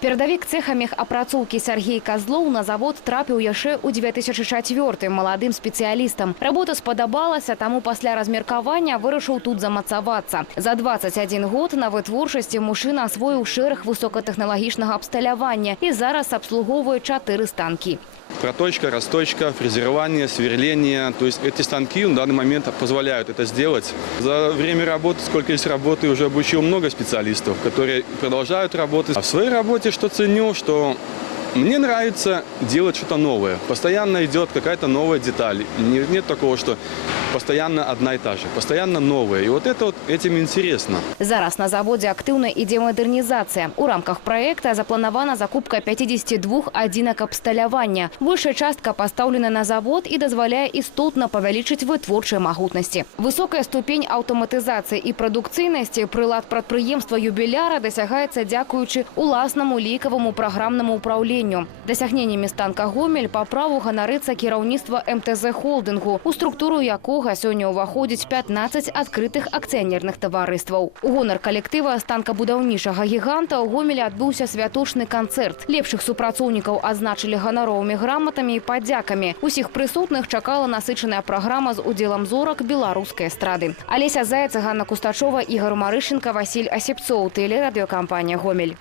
Перадавік цеха мехапрацоўкі Сергей Козлов на завод трапіў яшчэ ў 2004 маладым спецыялістам. Работа спадабалася, таму пасля размеркавання вырашыў тут замацавацца. За 21 год на вытворчасці мужчына асвоіў шэраг высокатэхналагічнага абсталявання і зараз абслугоўвае 4 станкі. Проточка, расточка, фрезерование, сверление. То есть эти станки на данный момент позволяют это сделать. За время работы, сколько есть работы, уже обучил много специалистов, которые продолжают работать. А в своей работе что ценю, что мне нравится делать что-то новое. Постоянно идет какая-то новая деталь. Нет такого, что постоянно одна и та же. Постоянно новая. И вот это вот этим интересно. Зараз на заводе активно ідзе модернизация. У рамках проекта запланирована закупка 52 адзінак абсталявання. Большая частка поставлена на завод и дозволяе істотна павялічыць вытворчыя магутнасці. Высокая ступень аўтаматызацыі і прадукцыйнасці прылад прадпрыемства юбіляра дасягаецца дзякуючы уласнаму лікаваму праграмнаму ўпраўленню. Дасягненнямі станка «Гомель» па праву ганарыцца кіраўніцтва МТЗ-холдынгу, у структуру якога сёння ўваходзіць 15 адкрытых акцыянерных таварыстваў. У гонар калектыва станкабудаўнічага гіганта ў Гомелі адбыўся святочны канцэрт. Лепшых супрацоўнікаў адзначылі ганаровымі граматамі і падзякамі. Усіх прысутных чакала насычаная праграма з удзелам зорак беларускай эстрады. Алеся Заяц, Ганна Кустачова, Ігор Марышенко, Васіль Асіпцоў, тэлерадыёкампанія «Гомель».